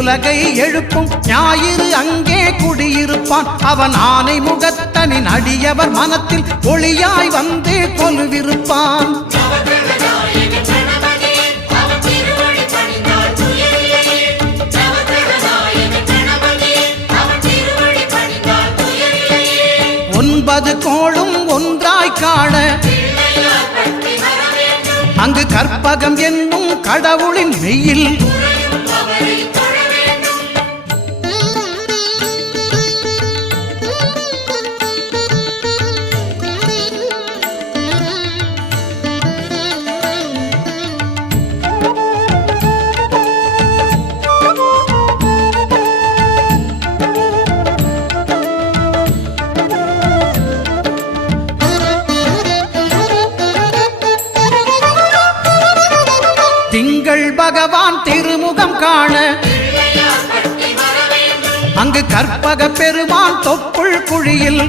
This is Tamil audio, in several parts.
உலகை எழுப்பும் ஞாயிறு அங்கே குடியிருப்பான். அவன் ஆனை முகத்தனின் அடியவர் மனத்தில் ஒளியாய் வந்து கொலுவிருப்பான். ஒன்பது கோளும் ஒன்றாய் காண அங்கு கற்பகம் என்னும் கடவுளின் மெய்யில் திங்கள் பகவான் திருமுகம் காண அங்கு கற்பக பெருமான் தொப்புள் குழியில்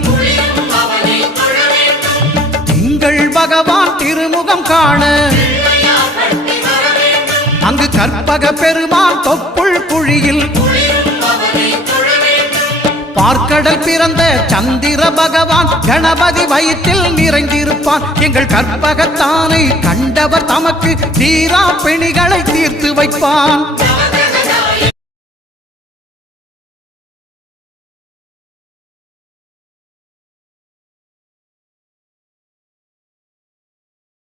திங்கள் பகவான் திருமுகம் காண அங்கு கற்பக பெருமான் தொப்புள் குழியில் பார்க்கடல் பிறந்த சந்திர பகவான் கணபதி வயிற்றில் நிறைந்திருப்பான். எங்கள் கற்பகத்தானை கண்டவர் தமக்கு தீரா பிணிகளை தீர்த்து வைப்பான்.